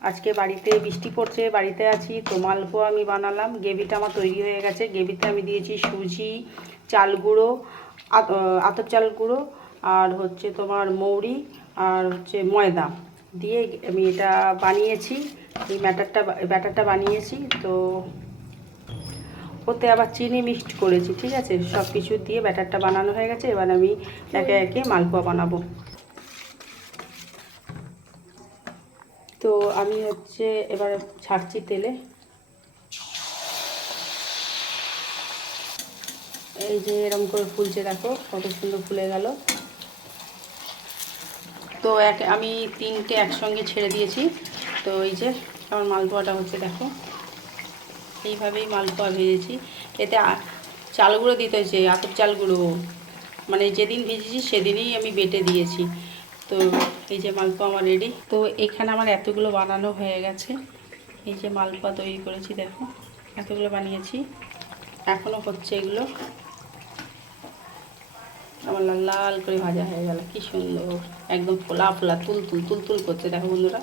আজকে বাড়িতে বৃষ্টি পড়ছে বাড়িতে আছি তো মালপোয়া আমি বানালাম। গ্রেভিটা আমার তৈরি হয়ে গেছে। গ্রেভিতে আমি দিয়েছি সুজি চাল গুঁড়ো আত- আহ, আতপ চাল গুঁড়ো আর হচ্ছে তোমার মৌরি আর হচ্ছে ময়দা। দিয়ে আমি এটা বানিয়েছি এই ব্যাটারটা ব্যাটারটা বানিয়েছি তো ওতে আবার চিনি মিক্সড করেছি ঠিক আছে? সব কিছু দিয়ে ব্যাটারটা বানানো হয়ে গেছে। এবার আমি একে একে মালপোয়া বানাবো। তো আমি হচ্ছে এবার ছাড়ছি তেলে। এই যে এরকম করে ফুলছে, দেখো কত সুন্দর ফুলে গেল। তো এক আমি তিনটে একসঙ্গে ছেড়ে দিয়েছি। তো এই যে আমার মালপোয়াটা হচ্ছে, দেখো। এইভাবেই মালপোয়া ভেজেছি। এতে চালগুলো দিতে হয়েছে, আতপ চালগুলো। মানে যেদিন ভেজেছি সেদিনই আমি বেটে দিয়েছি। তো এই যে মালপোয়া আমার রেডি তো এখানে আমার এতগুলো বানানো হয়ে গেছে। এই যে মালপোয়া তৈরি করেছি, দেখো, এতগুলো বানিয়েছি। এখনও হচ্ছে এগুলো। আমার লাল লাল করে ভাজা হয়ে গেল, কি সুন্দর। একদম ফোলা ফোলা তুল তুল তুল তুল করছে, দেখো বন্ধুরা।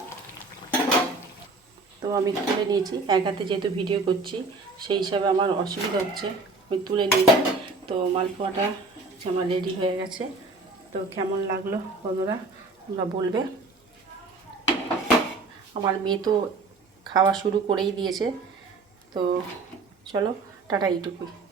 তো আমি তুলে নিয়েছি, এক হাতে যেহেতু ভিডিও করছি, সেই হিসাবে আমার অসুবিধা হচ্ছে। আমি তুলে নিয়েছি। তো মালপোয়াটা আমার রেডি হয়ে গেছে। তো কেমন লাগল বন্ধুরা? তোমরা বলবে। আমার মেয়ে তো খাওয়া শুরু করেই দিয়েছে। তো চলো, টাটা এইটুকুই।